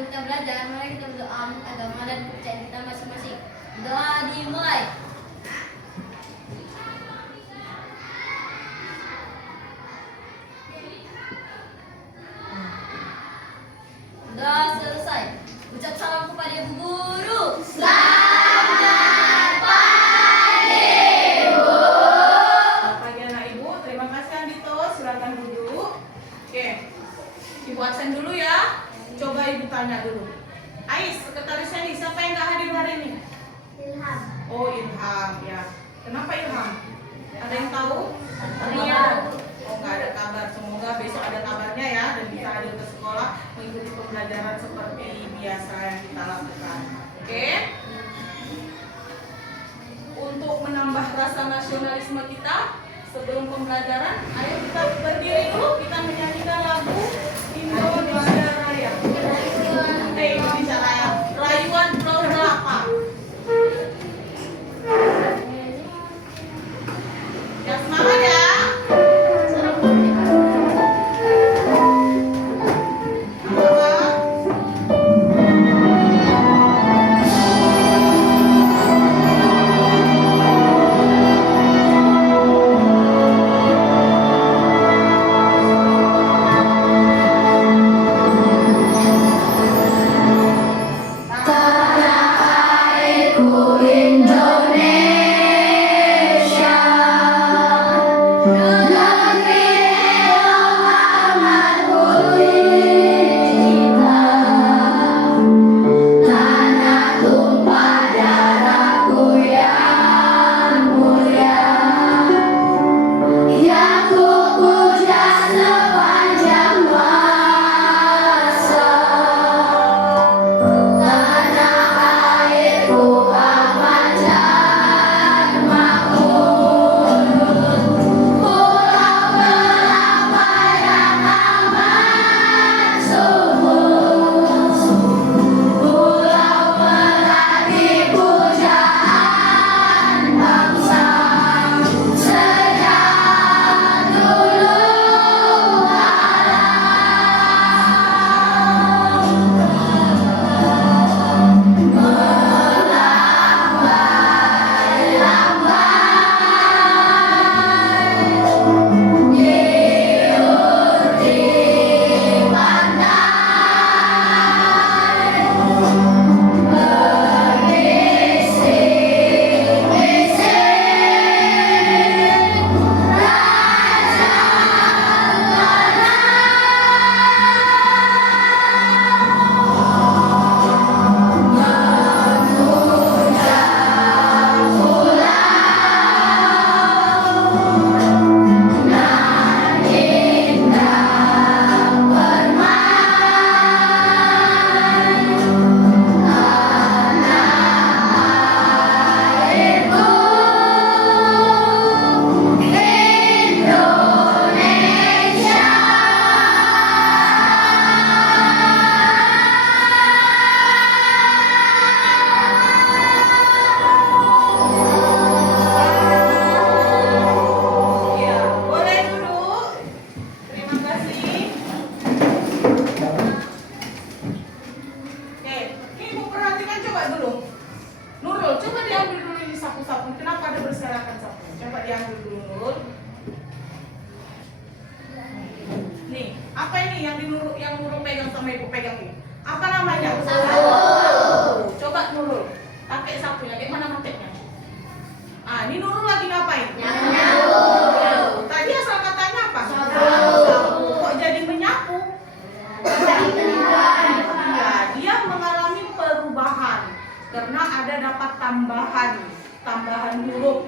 sebelum kita belajar, mari kita berdoa agama dan kepercayaan kita masing-masing. Doa dimulai. Doa selesai. Ucap salam kepada Ibu Guru. Selamat pagi, Bu. Selamat pagi anak Ibu. Terima kasih Andito. Silakan duduk. Oke. Ibu absen dulu ya. Coba Ibu tanya dulu. Ais, sekretarisnya nih, siapa yang nggak hadir hari ini? Ilham. Oh, Ilham ya. Kenapa Ilham? Ada yang tahu? Iya. Oh, nggak ada kabar. Semoga besok ada kabarnya ya dan bisa hadir ke sekolah mengikuti pembelajaran seperti biasa yang kita lakukan. Oke? Untuk menambah rasa nasionalisme kita sebelum pembelajaran, ayo kita berdiri dulu, kita menyanyikan lagu Indonesia Raya. Indonesia Raya. Rayuan Pulau Kelapa. Ya semangat ya. Tambahan huruf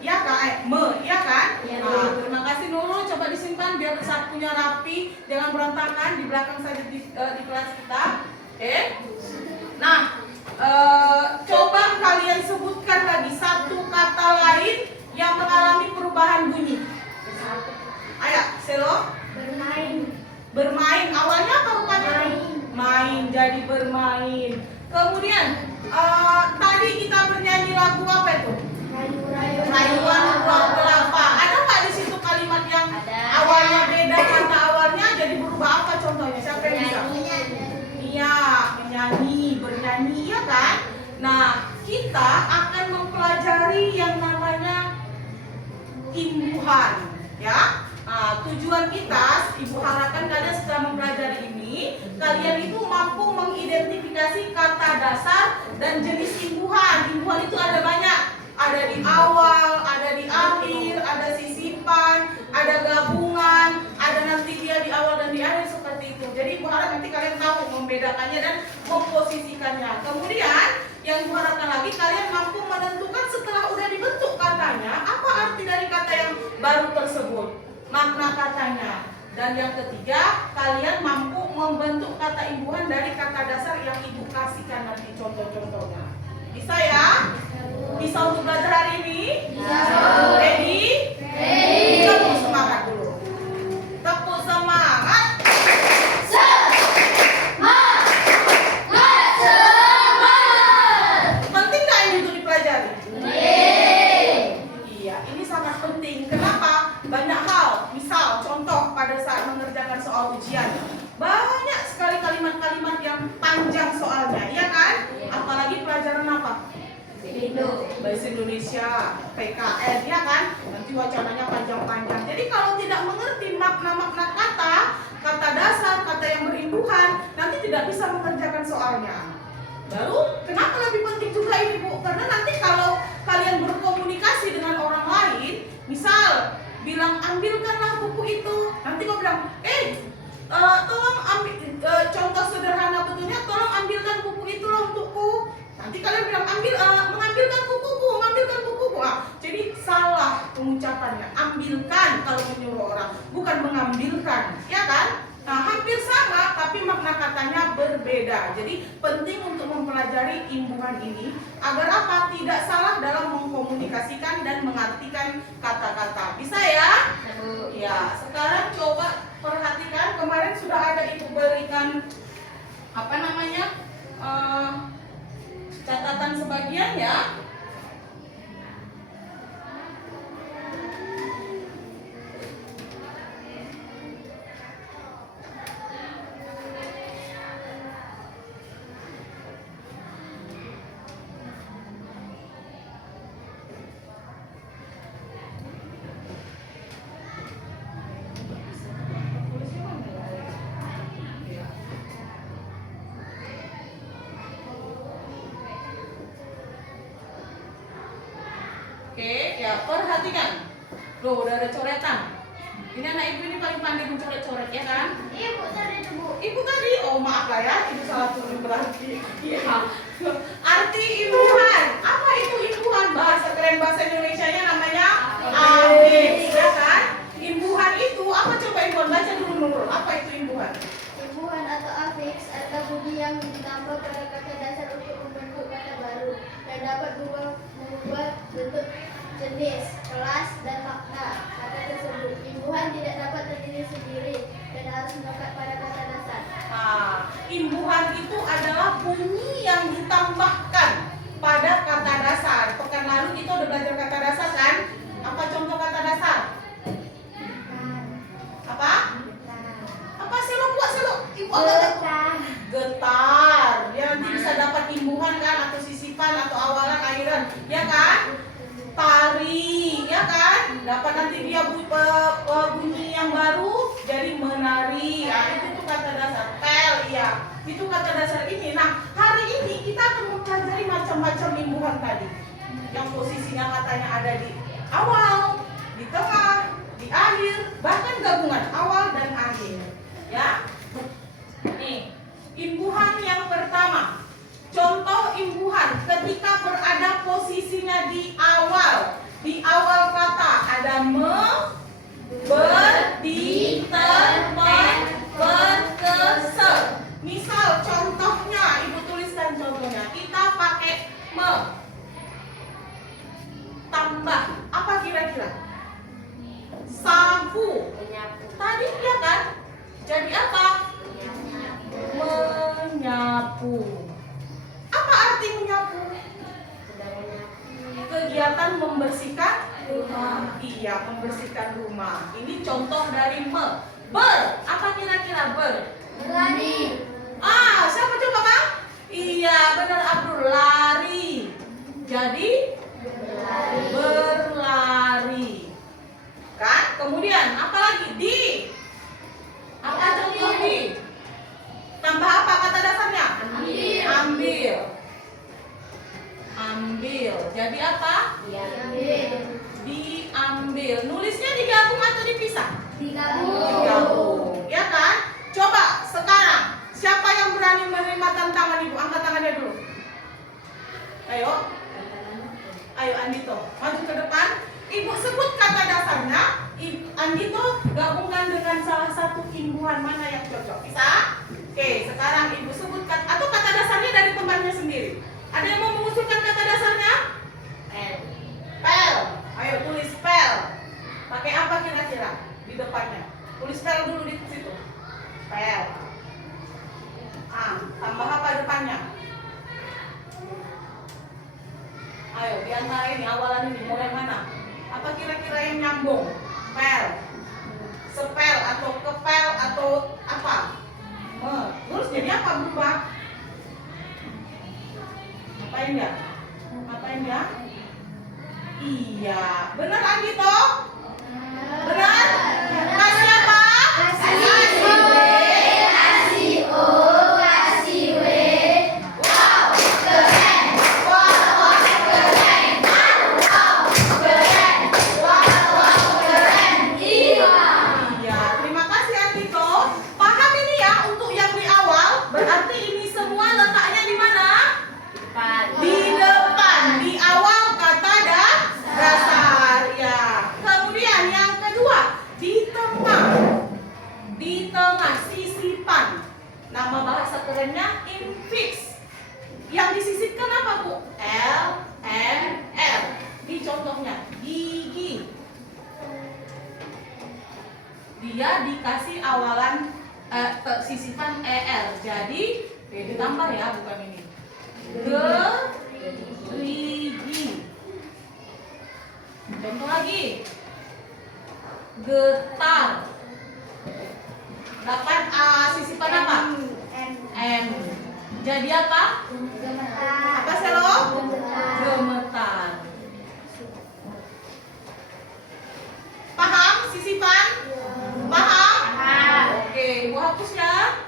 ya kan? Ya kan? Ya, Nah, terima kasih Nurul, coba disimpan biar sakunya rapi, jangan berantakan di belakang saja di kelas kita. Oke? Nah, coba kalian sebutkan lagi satu kata lain yang mengalami perubahan bunyi. Ayo, Selo. Bermain. Awalnya apa rupanya? Main, jadi bermain. Kemudian tadi kita bernyanyi lagu apa itu? Rayuan Pulau Kelapa. Ada nggak di situ kalimat yang awalnya beda kata awalnya jadi berubah apa contohnya? Siapa yang bisa? Iya, Nah, kita akan mempelajari yang namanya imbuhan, ya. Nah, tujuan kita, Ibu harapkan kalian setelah mempelajari ini, kalian itu mampu mengidentifikasi kata dasar dan jenis imbuhan. Imbuhan itu ada banyak, ada di awal, ada di akhir, ada sisipan, ada gabungan, ada nanti dia di awal dan di akhir seperti itu. Jadi Ibu harap nanti kalian tahu membedakannya dan memposisikannya. Kemudian yang Ibu harapkan lagi, kalian mampu menentukan setelah udah dibentuk katanya, apa arti dari kata yang baru tersebut, makna katanya. Dan yang ketiga, kalian mampu membentuk kata imbuhan dari kata dasar yang Ibu kasihkan nanti contoh-contohnya. Bisa ya? Bisa untuk belajar hari ini? Bisa. Ready? Ready. Tepuk semangat dulu. Tepuk semangat. Penting nggak ini untuk dipelajari? Iya, ini sangat penting. Kenapa? Banyak hal. Misal, contoh pada saat mengerjakan soal ujian, banyak sekali kalimat-kalimat yang panjang soalnya, iya kan? Apalagi pelajaran apa? Bahasa Indonesia, PKN, ya kan? Nanti wacananya panjang-panjang. Jadi kalau tidak mengerti makna-makna kata, kata dasar, kata yang berimbuhan, nanti tidak bisa mengerjakan soalnya. Baru, kenapa lebih penting juga ini, Bu? Karena nanti kalau kalian berkomunikasi dengan orang lain, misal bilang ambilkanlah buku itu, nanti kau bilang, tolong ambil, contoh sederhana betulnya, tolong ambilkan buku itulah untukku. Nanti kalian bilang mengambilkan bukuku, mengambilkan bukuku. Jadi salah pengucapannya, ambilkan kalau menyuruh orang, bukan mengambilkan, ya kan? Nah, hampir sama, tapi makna katanya berbeda. Jadi penting untuk mempelajari imbuhan ini agar apa? Tidak salah dalam mengkomunikasikan dan mengartikan kata-kata. Bisa ya? Ya, sekarang coba perhatikan, kemarin sudah ada Ibu berikan catatan sebagian ya. Oke, ya perhatikan. Loh, udah ada coretan. Ini anak ibu ini paling pandai mencoret-coret, ya kan? Ibu tadi itu, Bu. Ibu tadi, oh maaf lah ya, ibu salah tulis berarti. Ya. Arti imbuhan. Apa itu imbuhan? Bahasa keren bahasa Indonesianya namanya afiks, ya kan? Imbuhan itu apa? Coba imbuhan baca dulu Nurul. Apa itu imbuhan? Imbuhan atau afiks adalah bunyi yang ditambah pada kata dasar untuk membentuk kata baru dan dapat mengubah bentuk, jenis, kelas, dan makna kata tersebut. Imbuhan tidak dapat terdiri sendiri dan harus melekat pada kata dasar. Nah, imbuhan itu adalah bunyi yang ditambahkan pada kata dasar. Pekan lalu kita udah belajar kata dasar kan? Apa contoh kata dasar? Apa? Apa sih lo buat sih lo? Ibu agak getar. Dia nanti bisa dapat imbuhan kan, atau sisipan, atau awalan, akhiran, ya kan? Tari, ya kan? Dapat nanti dia bunyi yang baru jadi menari. Nah, itu tuh kata dasar. Pel, ya. Itu kata dasar ini. Nah, hari ini kita akan mempelajari macam-macam imbuhan tadi. Yang posisinya katanya ada di awal, di tengah, di akhir, bahkan gabungan awal dan akhir. Ya. Nih, imbuhan yang pertama. Contoh imbuhan ketika berada posisinya di awal. Di awal kata ada me, ber, di, ter, pen, ber, ke, se. Misal contohnya, ibu tuliskan contohnya. Kita pakai me. Tambah, apa kira-kira? Sapu. Tadi ya kan? Jadi apa? Menyapu. Apa arti menyapu? Kegiatan membersihkan rumah. Iya, membersihkan rumah. Ini contoh dari me. Ber, apa kira-kira ber? Berlari. Siapa coba Bang? Iya, benar Abdul, lari. Jadi apa? Diambil. Diambil. Nulisnya digabung atau dipisah? Digabung. Digabung. Ya kan? Coba sekarang siapa yang berani menerima tantangan ibu? Angkat tangannya dulu. Ayo. Ayo Andito, maju ke depan. Ibu sebut kata dasarnya. Andito gabungkan dengan salah satu imbuhan mana yang cocok. Bisa? Oke, sekarang ibu sebutkan atau kata dasarnya dari temannya sendiri. Ada yang mau mengusulkan kata dasarnya? Pel. Ayo tulis pel. Pakai apa kira-kira di depannya? Tulis pel dulu di situ. Pel. Tambah apa depannya? Ayo, di antara ini awalan ini mau yang mana? Apa kira-kira yang nyambung? Pel, sepel atau kepel atau apa? Terus jadi apa berubah? Ngapain ya? Ngapain ya? Iya, benar Andito? Benar? Kasih apa? Berarti ini semua letaknya di mana? Di depan, di awal kata dasar ya. Kemudian yang kedua, di tengah sisipan. Nama bahasa kerennya infix. Yang disisipkan apa Bu? L, M, L. Di contohnya gigi. Dia dikasih awalan sisipan EL, jadi ditambah ya, bukan ini. Gerigi. Contoh lagi, getar. Dapat sisipan apa? M. Jadi apa? Apa Selo? Gemetar. Paham sisipan? Paham? Oke, ibu hapus ya.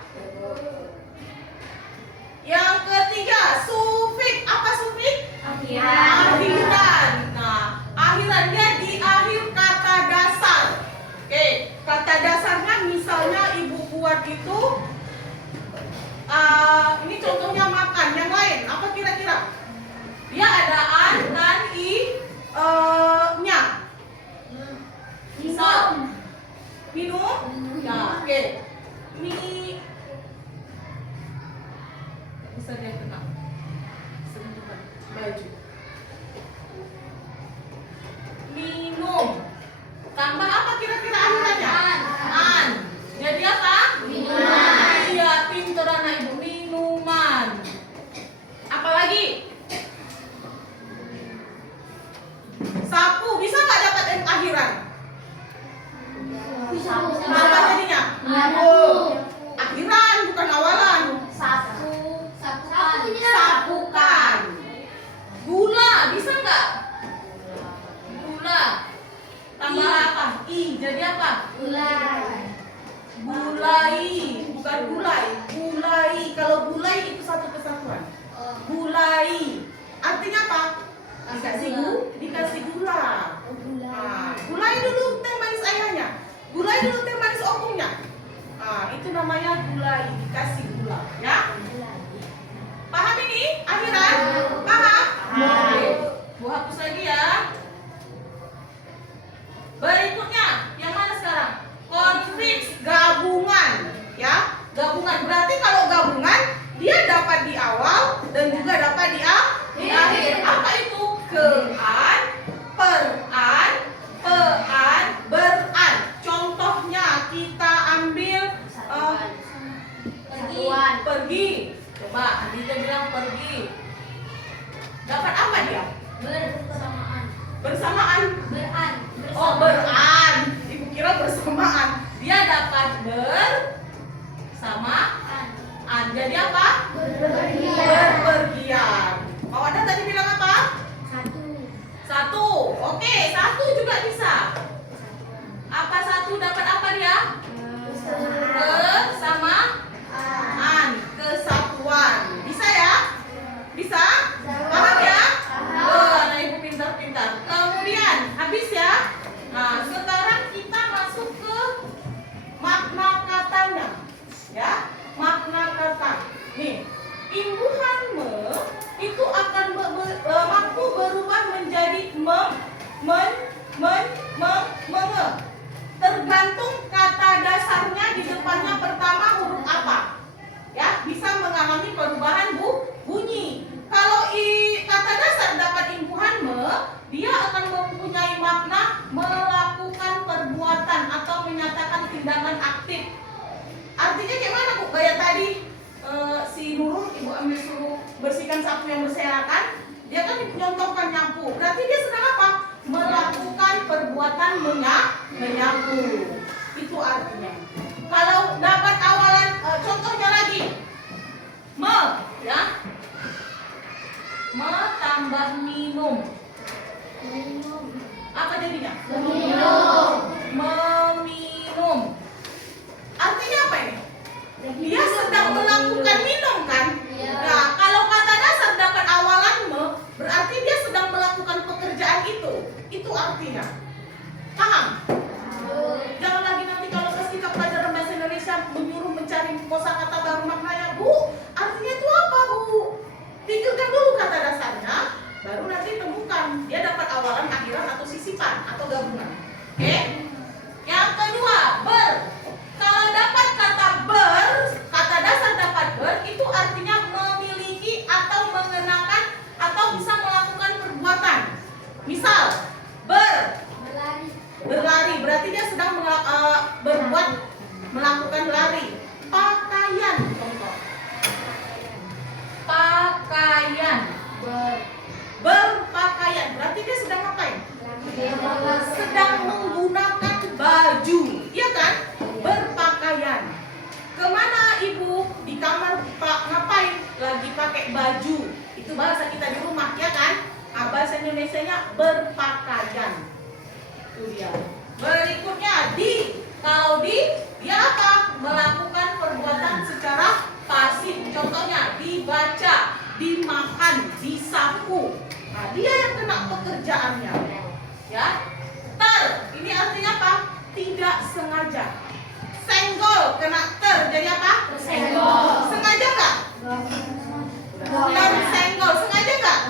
Yang ketiga, sufik. Apa sufik? Akhiran. Nah, akhirannya di akhir kata dasar. Oke, kata dasarnya misalnya ibu buat itu ini contohnya makan. Yang lain, apa kira-kira? Dia ada an, kan, nya. Minum? Nah, oke. Bisa dia kena sentuhan baju. Minum. Tambah apa kira-kira akhirannya? An. Jadi apa? Minuman. Iya, pintar anak ibu. Minuman. Apalagi? Sapu. Bisa nggak dapat akhiran? Apa jadinya? Akhiran, bukan awalan. Sapukan. Gula, bisa nggak? Gula. Tambah apa? Jadi apa? Gulai, bukan gulai. Gulai. Kalau gulai itu satu kesatuan. Gulai. Artinya apa? Dikasih gula. Gulai dulu teh manis ayahnya. Gulai dulu teh manis opungnya. Itu namanya gulai, dikasih gula, ya. Paham ini? Akhiran? Paham? Oke. Bu hapus lagi ya. Berikutnya, yang mana sekarang? Konflik gabungan, ya. Gabungan berarti kalau gabungan dia dapat di awal dan juga dapat di akhir. Apa itu? Kean, peran, pean, beran. Contohnya kita ambil pergi. Coba Andita bilang pergi. Dapat apa dia? Bersamaan. Oh, beran. Ibu kira bersamaan. Dia dapat bersamaan. Jadi apa? Berpergian. Pak Wadah tadi bilang apa? Satu. Oke, satu juga bisa. Apa satu dapat apa dia? Kesamaan, kesatuan. Bisa ya? Bisa? Paham ya? Nah, ibu menyatu. Itu artinya. Kalau dapat awalan, contohnya lagi, ya, tambah minum. Apa jadinya? Meminum. Artinya apa ini? Dia sedang melakukan minum kan? Nah, kalau kata dasar dapat awalan berarti dia sedang melakukan pekerjaan itu. Itu artinya. Paham? Jangan lagi nanti kalau ketika pelajaran bahasa Indonesia menyuruh mencari kosakata baru maknanya, Bu, artinya itu apa, Bu? Pikirkan dulu kata dasarnya, baru nanti temukan dia dapat awalan, akhiran, atau sisipan atau gabungan. Oke? Yang kedua, ber. Kalau dapat kata ber, kata dasar dapat ber, itu artinya memiliki atau mengenakan atau bisa melakukan perbuatan. Misal, berlari, berarti dia sedang melakukan lari. Pakaian, contoh. Pakaian. Berpakaian, berarti dia sedang ngapain? Sedang menggunakan baju, iya kan? Berpakaian. Kemana ibu? Di kamar Pak, ngapain? Lagi pakai baju. Itu bahasa kita di rumah, ya kan? Bahasa Indonesianya berpakaian. Itu dia. Berikutnya kalau dia apa? Melakukan perbuatan secara pasif. Contohnya dibaca, dimakan, disapu. Nah, dia yang kena pekerjaannya. Ya. Ini artinya apa? Tidak sengaja. Senggol kena jadi apa? Senggol. Sengaja nggak? Senggol sengaja nggak?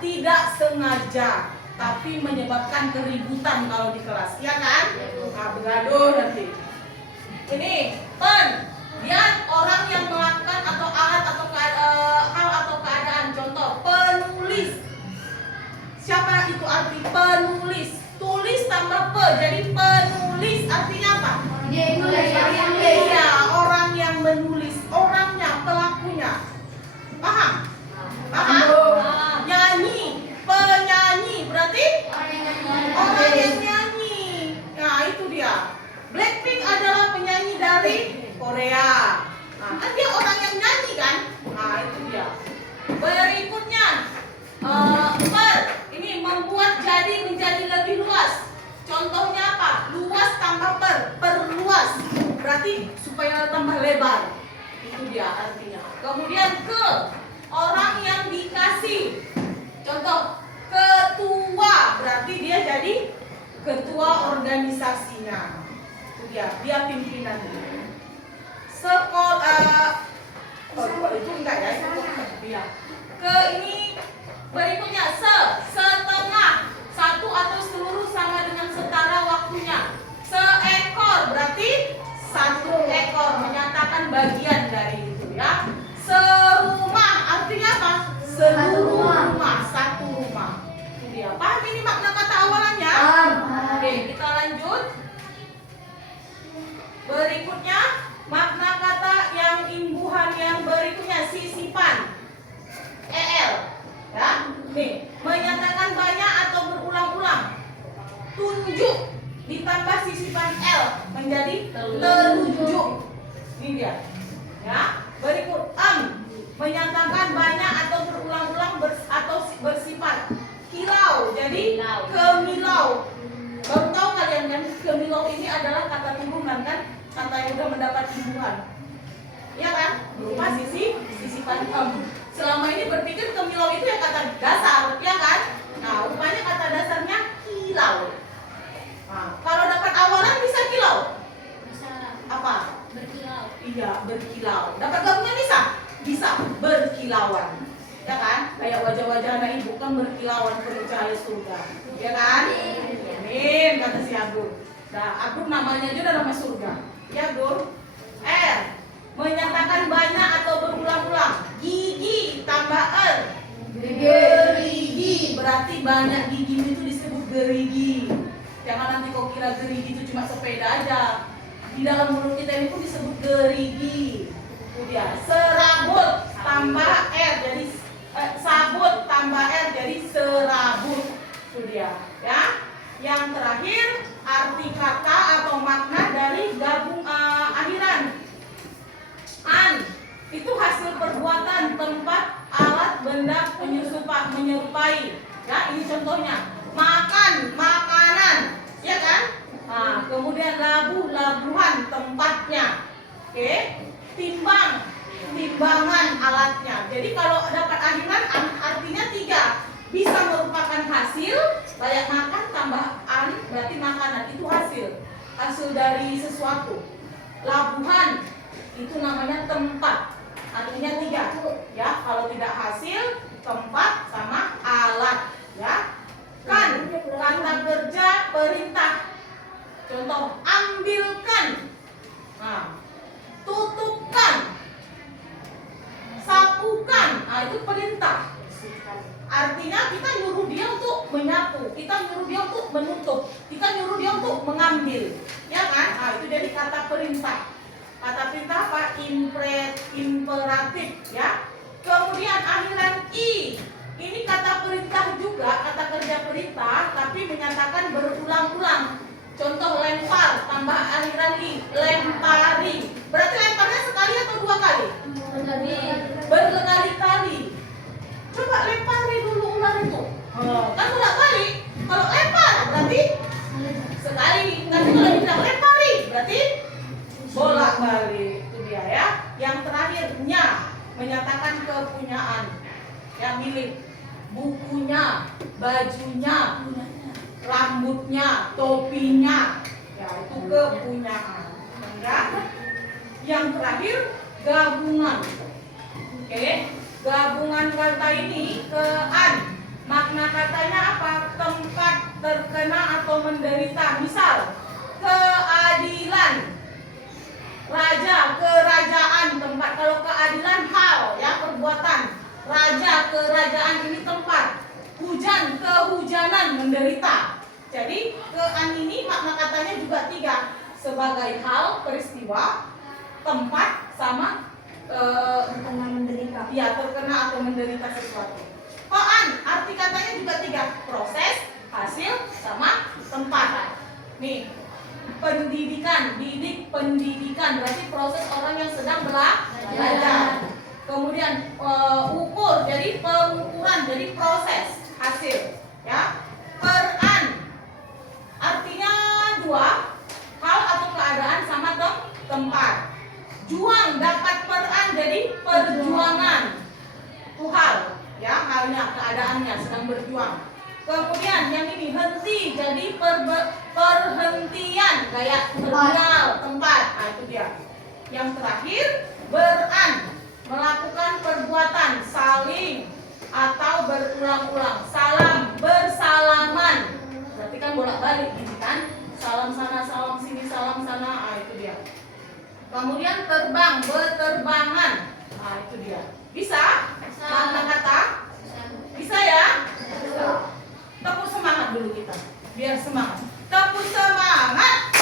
Tidak sengaja, tapi menyebabkan keributan kalau di kelas, ya kan? Nah, bergaduh nanti. Ini dia orang yang melakukan atau alat atau hal atau keadaan. Contoh, penulis. Siapa itu arti penulis? Tulis tambah pe, jadi penulis artinya apa? Iya, orang yang menulis, orangnya, pelakunya. Paham? Nyanyi, penyanyi, berarti orang yang nyanyi. Nah, itu dia. Blackpink adalah penyanyi dari Korea. Nah, kan dia orang yang nyanyi kan? Nah, itu dia. Berikutnya, ini membuat jadi menjadi lebih luas. Contohnya apa? Luas tambah perluas. Berarti supaya tambah lebar. Itu dia artinya. Kemudian orang yang dikasih. Contoh, ketua, berarti dia jadi ketua organisasinya. Itu dia pimpinannya. Sekolah itu enggak ya, itu dia. Ini berikutnya setengah, satu atau seluruh sama dengan setara waktunya. Seekor berarti satu ekor, menyatakan bagian dari itu ya. Serumah artinya apa? Seluruh rumah, satu rumah. Itu dia. Paham ini makna kata awalannya? Oke, kita lanjut. Berikutnya makna kata yang imbuhan yang berikutnya, sisipan. Ya, nih, menyatakan banyak atau berulang-ulang. Tunjuk ditambah sisipan L menjadi telunjuk. Ini dia. Ya, berikut menyatakan banyak atau berulang-ulang atau bersifat kilau. Jadi kemilau. Baru tahu kalian kan, kemilau ini adalah kata turunan kan, kata yang sudah mendapat imbuhan. Ya kan? Berupa sisipan Selama ini berpikir kemilau itu ya kata dasar, ya kan? Nah, rupanya kata dasarnya kilau. Nah, kalau dapat awalan bisa kilau. Bisa Apa? berkilau. Iya, berkilau. Dapat gabungan bisa? Bisa, berkilauan. Ya kan? Kayak wajah-wajah anak ibu kan berkilauan penuh cahaya surga. Ya kan? Amin, kata si Agung. Nah, Agung namanya juga nama surga. Ya, Gur. Menyatakan banyak atau berulang-ulang. Gigi tambah gerigi, berarti banyak gigi itu disebut gerigi. Jangan nanti kau kira gerigi itu cuma sepeda aja. Di dalam mulut kita ini pun disebut gerigi. Kemudian serabut tambah jadi sabut tambah jadi serabut. Itu dia, ya. Yang terakhir, arti kata atau makna dari gabung akhiran. An itu hasil perbuatan, tempat, alat, benda, menyerupai. Ya, ini contohnya. Makan, makanan, ya kan? Nah, kemudian labuh, labuhan, tempatnya. Oke, timbang, timbangan, alatnya. Jadi kalau dapat akhiran artinya 3. Bisa merupakan hasil, layak makan tambah an berarti makanan, itu hasil dari sesuatu. Labuhan itu namanya tempat, artinya 3. Ya, kalau tidak hasil, tempat sama alat. Ya, kan kata kerja perintah. Contoh, ambilkan, nah, tutupkan, sapukan, nah itu perintah. Artinya kita nyuruh dia untuk menyapu, kita nyuruh dia untuk menutup, kita nyuruh dia untuk mengambil, ya kan? Nah itu dari kata perintah. Kata perintah apa? Imperatif, ya. Kemudian akhiran i, ini kata perintah juga, kata kerja perintah, tapi menyatakan berulang-ulang. Contoh lempar, tambah akhiran i, lempari. Berarti lemparnya sekali atau 2 kali? Berkali-kali. Coba lempari dulu ular itu. Kan bolak-balik. Kalau lempar berarti sekali. Tapi kalau bilang lempari berarti bolak-balik. Itu dia ya. Yang terakhirnya menyatakan kepunyaan. Yang milik. Bukunya, bajunya, rambutnya, topinya. Ya, itu kepunyaan. Ya. Yang terakhir gabungan. Oke. Gabungan kata ini ke an. Makna katanya apa? Tempat terkena atau menderita. Misal, keadilan. Raja, kerajaan, tempat. Kalau keadilan hal, ya, perbuatan. Raja, kerajaan, ini tempat. Hujan, kehujanan, menderita. Jadi, ke an ini makna katanya juga 3. Sebagai hal, peristiwa, tempat, sama Terkena menderita. ya, terkena atau menderita sesuatu. Koan, arti katanya juga 3. Proses, hasil, sama tempat. Nih, pendidikan, didik, pendidikan. Berarti proses orang yang sedang belajar. Kemudian ukur, jadi pengukuran, jadi proses, hasil. Ya, peran, artinya 2. Hal atau keadaan sama tempat. Juang, dapat peran, jadi perjuangan. Itu hal, ya, halnya, keadaannya, sedang berjuang. Kemudian yang ini henti, jadi perhentian, kayak terminal, tempat. Nah itu dia. Yang terakhir beran, melakukan perbuatan, saling atau berulang-ulang. Salam, bersalaman. Berarti kan bolak-balik ini kan. Salam sana, salam sini, salam sana. Nah itu dia. Kemudian terbang, berterbangan. Nah itu dia. Bisa? Makna kata? Bisa ya? Bisa. Tepuk semangat dulu kita. Biar semangat. Tepuk semangat.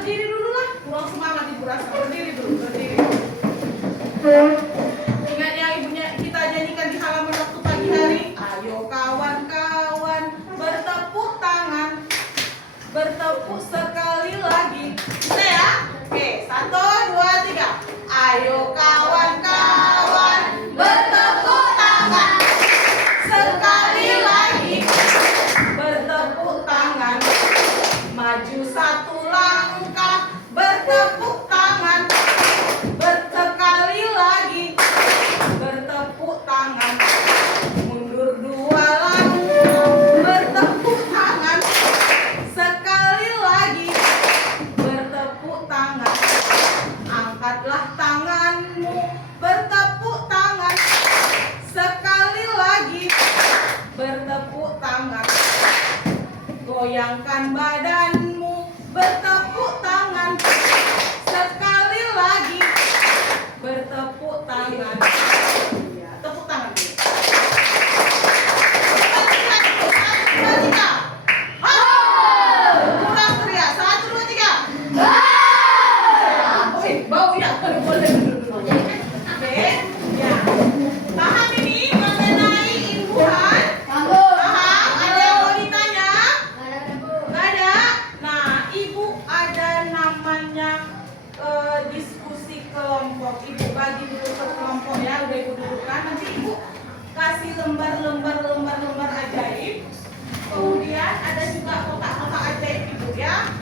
Berdiri dulu lah. Kurang semangat ibu rasa. Berdiri dulu. Berdiri. Ingat yang ibunya kita nyanyikan di halaman waktu pagi hari. Ayo kawan-kawan, bertepuk tangan. Bertepuk sekali lagi. Bisa ya? Oke, 1, 2, 3. Ayo kawan-kawan, bertepuk tangan. Sekali lagi. Bertepuk tangan. Maju 1 langkah. Bertepuk tangan. Bersekali lagi. Bertepuk tangan. Mundur 2 langkah. Bertepuk tangan. Sekali lagi. Bertepuk tangan. Angkatlah tanganmu. Bertepuk tangan. Sekali lagi. Bertepuk tangan. Goyangkan badanmu. Bertepuk tangan. Sekali lagi. Bertepuk tangan. Ya, tepuk tangan dulu. 1, 2, 3. Kurang teriak. 1, 2, 3. Bau ya. Boleh dulu. Oke. Ya. Tahan ini. ada namanya diskusi kelompok. Ibu bagi dulu ke kelompok ya, udah ibu dudukkan. Nanti ibu kasih lembar ajaib. Kemudian ada juga kotak-kotak ajaib ibu ya.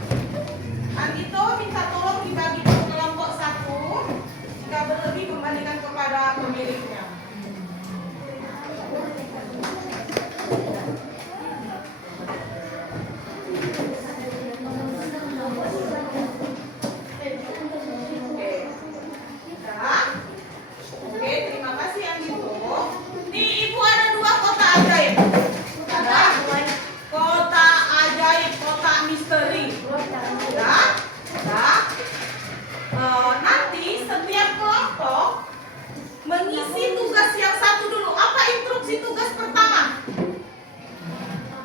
Dan itu minta tolong dibagi ke kelompok satu. Jika berlebih kembalikan kepada pemiliknya. Oke, terima kasih Andito. Nih ibu ada 2 kotak ajaib. Ada kotak ajaib, kotak misteri. Nanti setiap kelompok mengisi tugas yang satu dulu. Apa instruksi tugas pertama?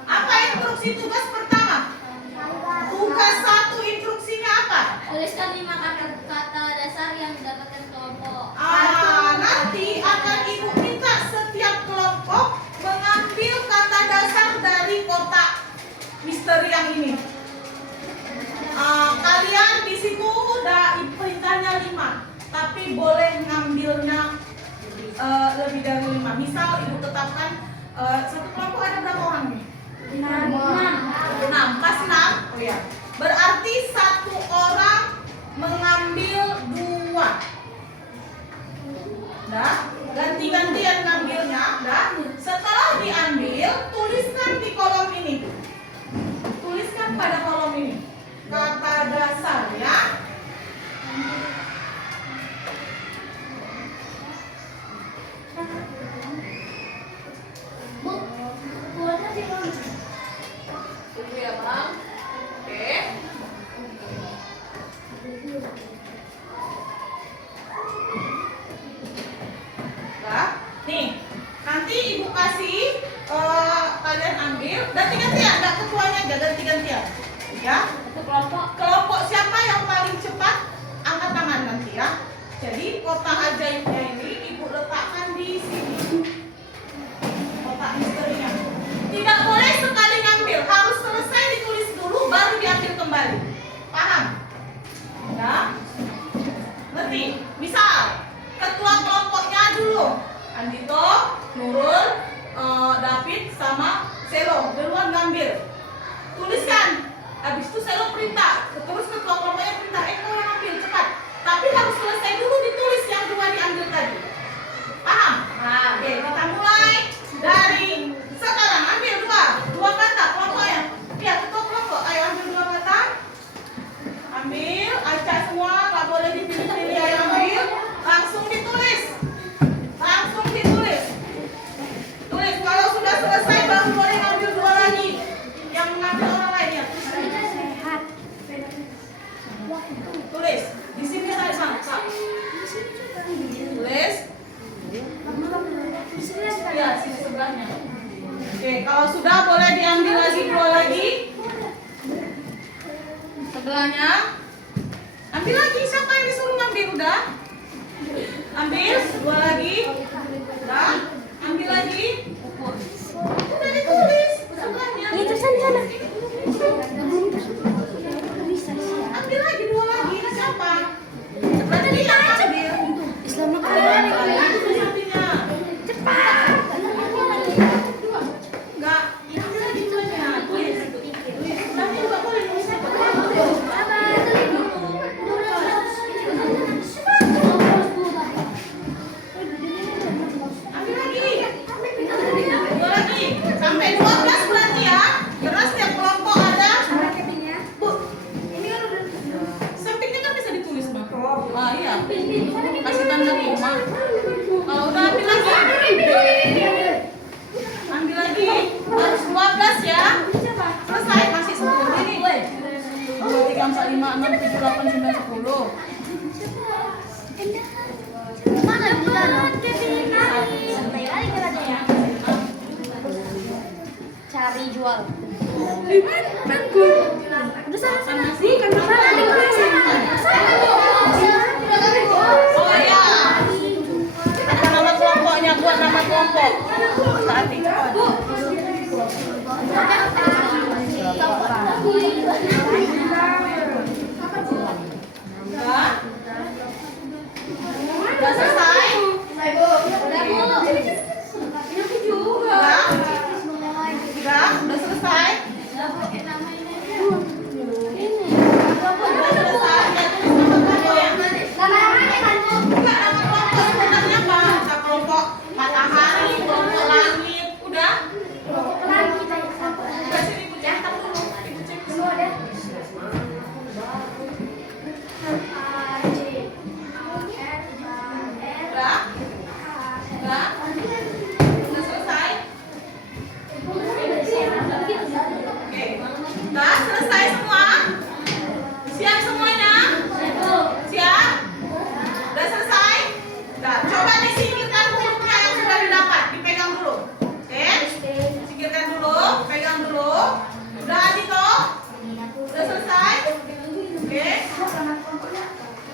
Apa instruksi tugas pertama? Tugas 1 instruksinya apa? Tuliskan 5 kata dasar yang didapatkan kelompok. Nanti akan ibu minta setiap kelompok mengambil kata dasar dari kotak misteri yang ini. Kalian di situ udah perintahnya 5, tapi boleh ngambilnya lebih dari 5. Misal ibu tetapkan satu kelompok ada berapa orang nih? 6. Pas 6. Oh ya. Berarti 1 orang mengambil 2. Nah, ganti-gantian ngambilnya. Nah, setelah diambil, tuliskan di kolom ini. Tuliskan pada kolom ini kata dasarnya. Tunggu ya bang. Oke. Nah, nih nanti ibu kasih kalian ambil ganti-gantian, nggak ketuanya aja, ganti-gantian ya. Kelompok siapa yang paling cepat angkat tangan nanti ya. Jadi kotak ajaibnya ini ibu letakkan di sini. Kotak misterinya. Tidak boleh sekali ngambil, harus selesai ditulis dulu baru diambil kembali. Paham? Ya? Ngerti? Misal ketua kelompoknya dulu Andito, Nurul, David sama Selo duluan ngambil. Tuliskan. Habis itu Selo perintah, terus ketua kelompoknya perintah, kau yang ambil cepat. Tapi harus selesai dulu ditulis yang 2 diambil tadi. Paham? Oke, kita mulai dari sekarang. Ambil 2 kata kelompoknya. Ya, ketua kelompok, ayo ambil 2 kata. Ambil, acak semua, nggak boleh dipilih-pilih. Ayo ambil, langsung ditulis. Langsung ditulis. Tulis, kalau sudah selesai baru boleh ambil 2 lagi. Yang mengambil orang lain ya. Tulis. Di sini saya sangka. Tulis. Ya, sini sebelahnya. Oke, kalau sudah boleh diambil lagi 2 lagi. Sebelahnya. Ambil lagi, siapa yang disuruh ngambil? Udah? Ambil 2 lagi. Udah? Ambil lagi. Udah ditulis sebelahnya. Itu sana. Ambil lagi 2 lagi. Siapa? Berarti dia ambil. Islamic Artinya. cepat. Enggak. Ambil lagi 2-nya. Tulis. Tapi juga boleh nulis apa? Ambil lagi. 2 lagi. Sampai 12 berarti ya. Karena setiap kelompok ada. Bu, sampingnya kan bisa ditulis, Bang. Iya. Kasih tanda koma. Kalau udah ambil lagi. Ambil lagi. Harus 12 ya. Selesai, masih 10 ini. 2, 3, 4, 5, 6, 7, 8, 9, 10. Mana kita? Cari jual. Udah sana sih, kan sana di kelas. Oh ya. Apa nama kelompoknya? Buat nama kelompok. Saat ini.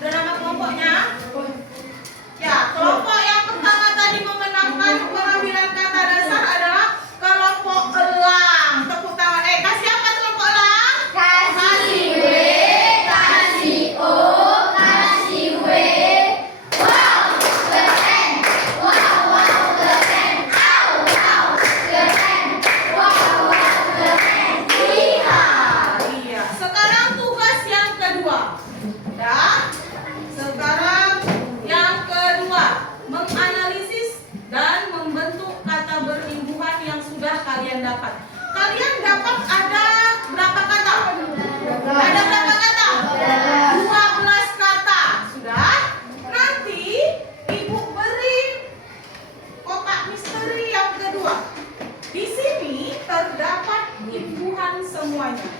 Udah nama kelompoknya? Ya, kelompok yang pertama tadi memenangkan pengambilan kata dasar adalah kelompok elang. Tepuk tangan. Kasih apa kelompok elang? Kasih W, kasih O, kasih W. Wow, keren. Wow, keren. Au, keren. Wow, keren. Lihat. Iya. Sekarang tugas yang kedua. Ya. Sekarang yang kedua, menganalisis dan membentuk kata berimbuhan yang sudah kalian dapat. Kalian dapat ada berapa kata? Ada berapa kata? 12 kata. Sudah? Nanti Ibu beri kotak misteri yang kedua. Di sini terdapat imbuhan semuanya.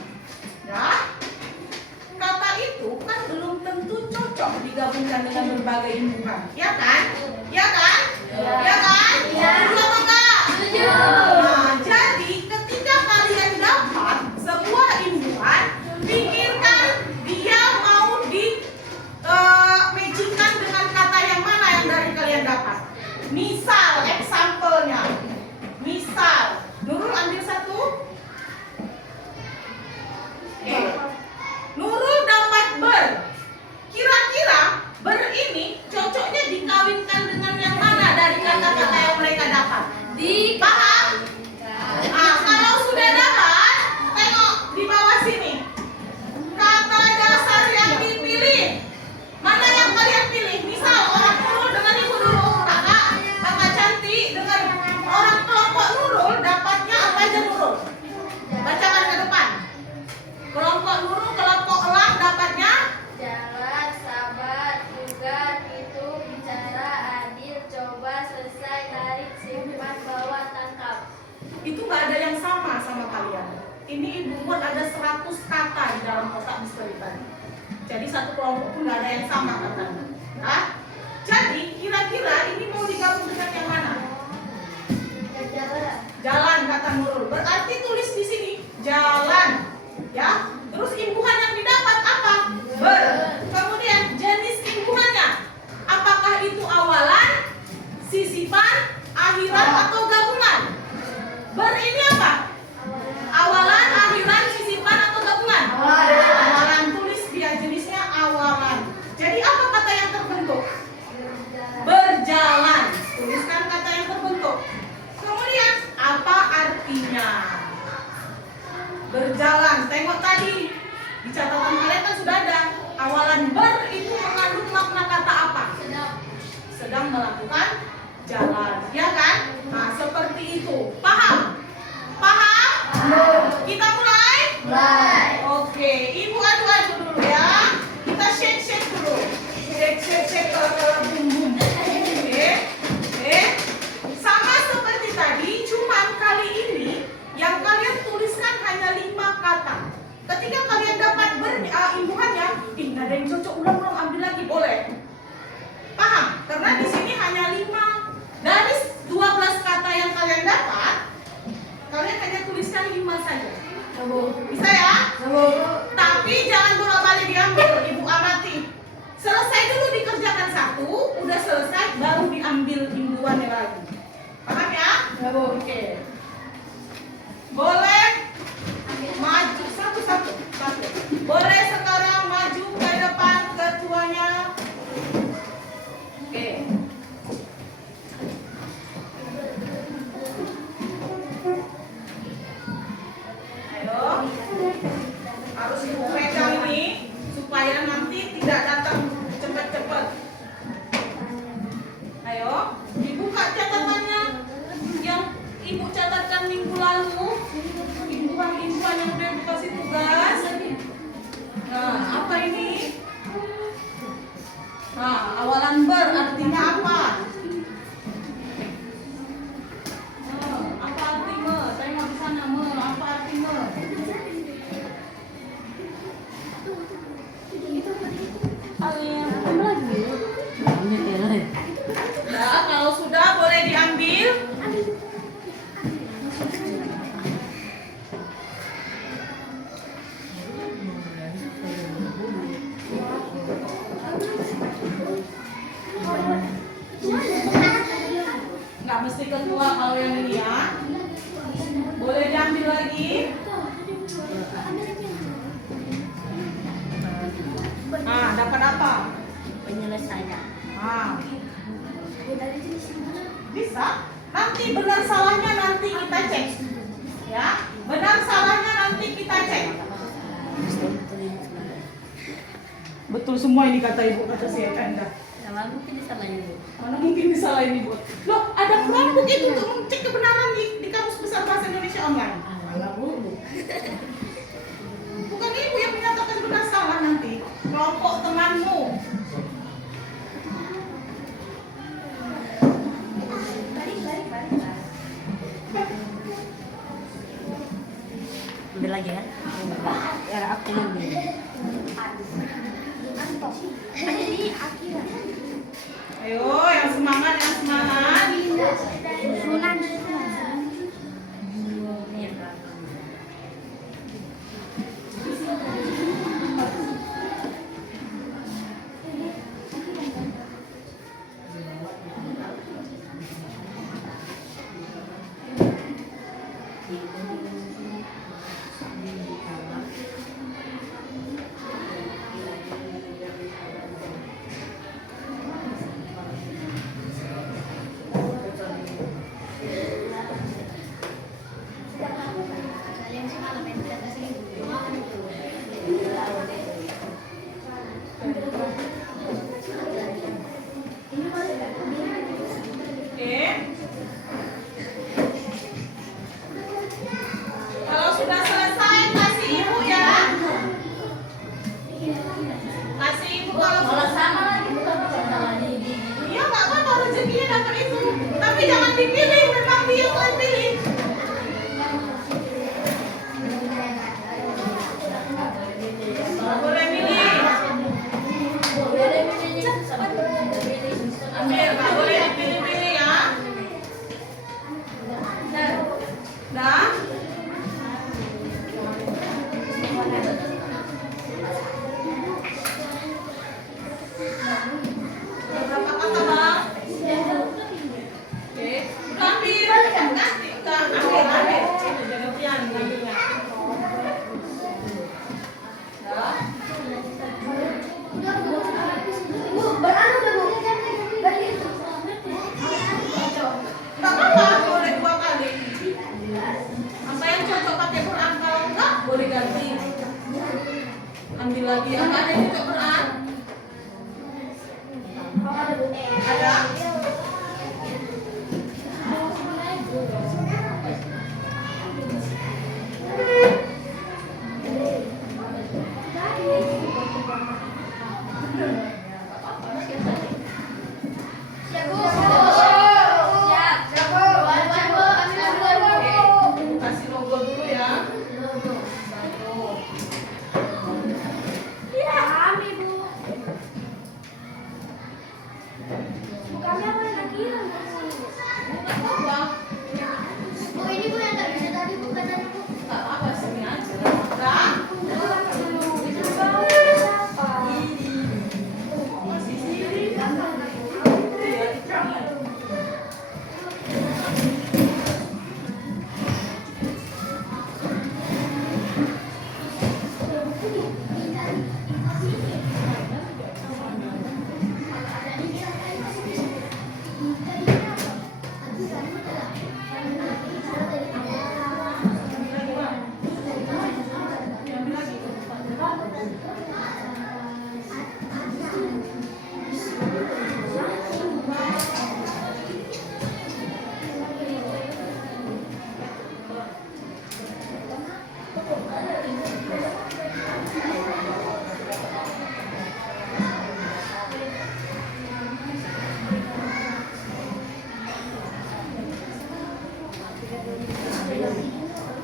Ya. Kata itu kan belum tentu cocok digabungkan dengan berbagai imbuhan. Ya kan? Ya kan? Ya kan? Setuju apa enggak? Nah, jadi ketika kalian dapat sebuah imbuhan, pikirkan dia mau di matchingkan dengan kata yang mana yang dari kalian dapat. Misal, example-nya. Misal, Nurul ambil satu. Oke. Nurul dapat ber. Kira-kira ber ini cocoknya dikawinkan dengan yang mana dari kata-kata yang mereka dapat? Paham? Kalau sudah dapat, tengok di bawah sini. Kata dasar yang dipilih. Mana yang kalian pilih? Misal orang Nurul dengan ibu dulu. Kakak cantik dengan orang kelompok Nurul dapatnya apa aja Nurul? Bacakan ke depan. Kelompok Nurul, kelompok elang dapatnya Jalan, sabar, juga, hitung, bicara, adil, coba, selesai, tarik, simpan, bawa, tangkap. itu nggak ada yang sama kalian. Ini ibu buat ada 100 kata di dalam kotak misteri tadi. Jadi satu kelompok pun nggak ada yang sama katanya. Jadi kira-kira ini mau digabung dengan yang mana? Jalan. Jalan kata Nurul. Berarti tulis di sini jalan. Ya. Terus imbuhan yang didapat apa? Ber. Kemudian jenis imbuhannya. Apakah itu awalan, sisipan, akhiran atau gabungan? Ber ini apa? Awalan, akhiran, sisipan atau gabungan? Awalan. Tulis dia jenisnya awalan. Jadi apa kata yang terbentuk? Berjalan. Tuliskan kata yang terbentuk. Kemudian apa artinya? Berjalan. Tengok tadi di catatan kalian kan sudah ada. Awalan ber itu mengandung makna kata apa? Sedang melakukan jalan. Ya kan? Nah, seperti itu. Paham? Paham? Kita mulai? Mulai. Oke, Ibu adu-adu dulu ya. Kita shake dulu. Shake bum bum. Oke. Sama seperti tadi, cuman kali ini yang kalian tuliskan hanya 5 kata. Ketika kalian dapat imbuhannya, nggak ada yang cocok, ulang ambil lagi, boleh. Paham? Karena di sini hanya 5 dari 12 kata yang kalian dapat, kalian hanya tuliskan 5 saja. Bisa ya? Tapi jangan bolak-balik diambil, Ibu amati. Selesai dulu dikerjakan satu, udah selesai baru diambil imbuhannya lagi. Paham ya? Oke. Boleh maju satu. Boleh sekarang maju ke depan ketuanya. Oke. Ayo. Harus Ibu pegang ini supaya nanti tidak datang cepat-cepat. Ayo, dibuka catatannya yang Ibu catatkan minggu lalu. Imbuhan yang udah dikasih tugas. Nah, apa ini? Nah, awalan ber artinya apa? Apa arti me? Tengok di sana me. Apa arti me? Nah, kalau sudah boleh diambil. penyelesaian. Nah, bisa. Nanti benar salahnya nanti kita cek. Ya, benar salahnya nanti kita cek. Betul semua ini kata ibu, kata si Eka. Mana mungkin disalahin Bu? Mana mungkin disalahin ibu? Loh, ada kelompok itu untuk mencek kebenaran di Kamus Besar Bahasa Indonesia Online. Alah Bu. Bukan ibu yang menyatakan benar salah nanti. Kelompok temanmu. Ambil lagi kan? Ya aku ambil. Ayo, yang semangat, yang semangat. Oke. Kalau sudah selesai kasih ibu ya. Kasih ibu kalau sama lagi bukan salahnya di. iya nggak apa-apa rezekinya dapat itu. Tapi jangan dipilih, memang dia yang pilih. Boleh milih. Ambil, nggak boleh dipilih-pilih ya. Dah. Berapa kata bang? Oke, udah ambil. Ganti, udah ambil. Gantian, ambilnya. Dah. Nggak apa-apa, boleh 2 kali. Apa yang cocok pakai Quran, kalau enggak boleh ganti. Ambil lagi, apa ada yang cocok Quran? Ada? Kasih logo dulu ya. Nggak apa-apa. Nggak apa-apa, sini aja. Dah. Masih sini.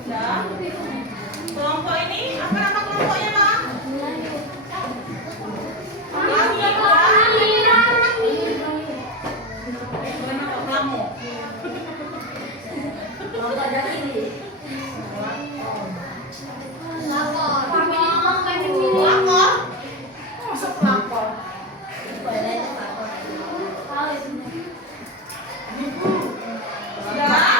Dah. Kelompok ini, apa nama kelompoknya, Bang? Pelamo. Pelakor? Masa pelakor? Dah.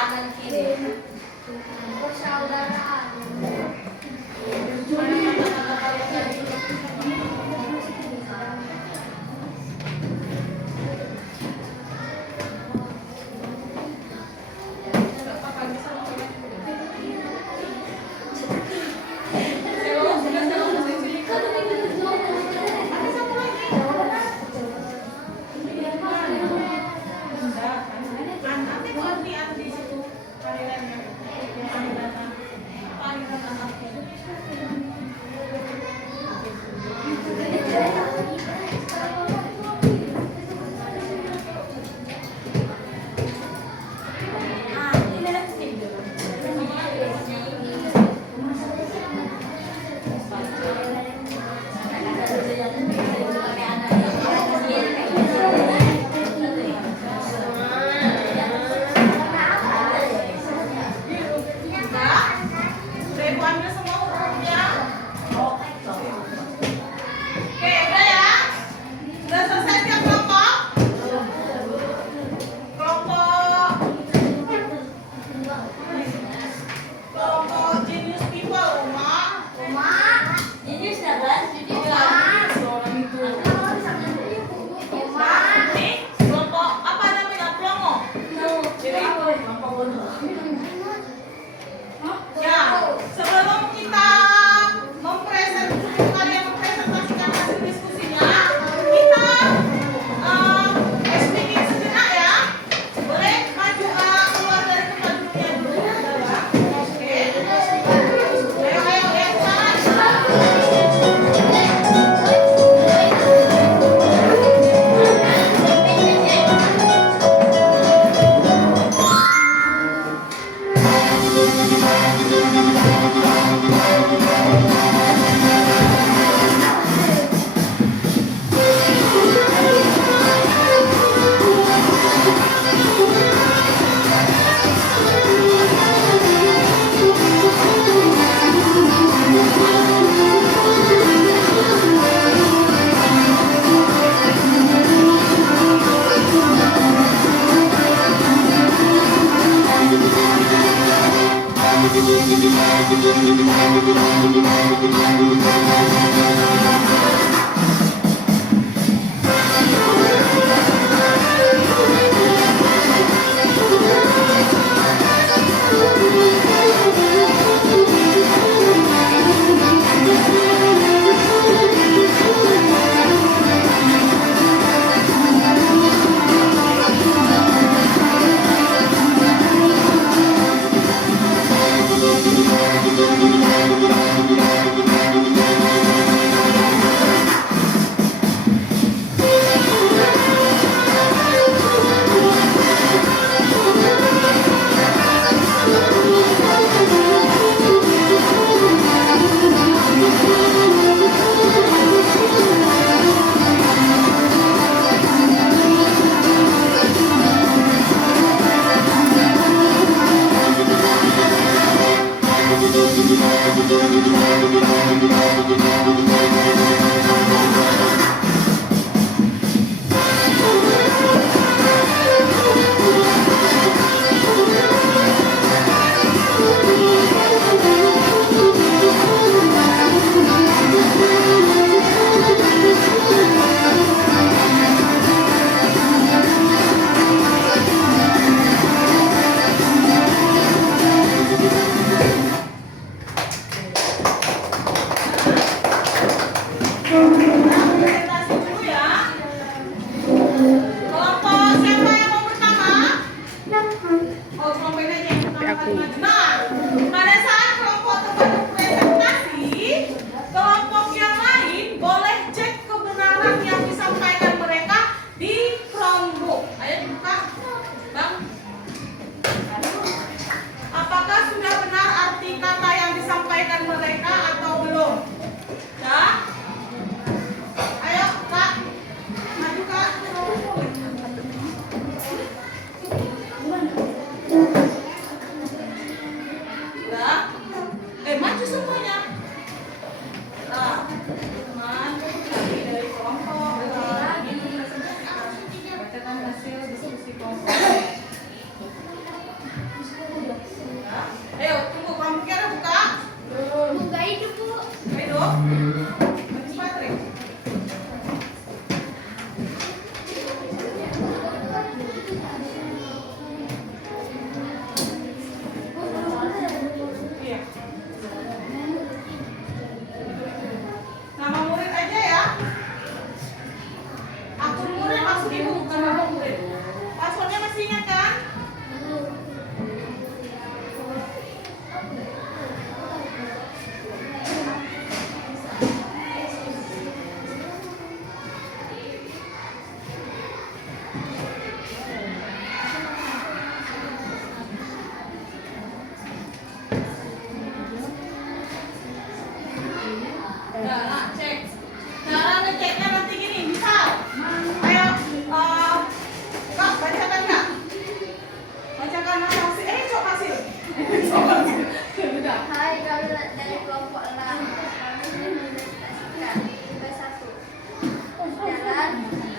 Hai kami dari kelompok elang. Kami ingin mendelegasikan tugas 1. Jalan,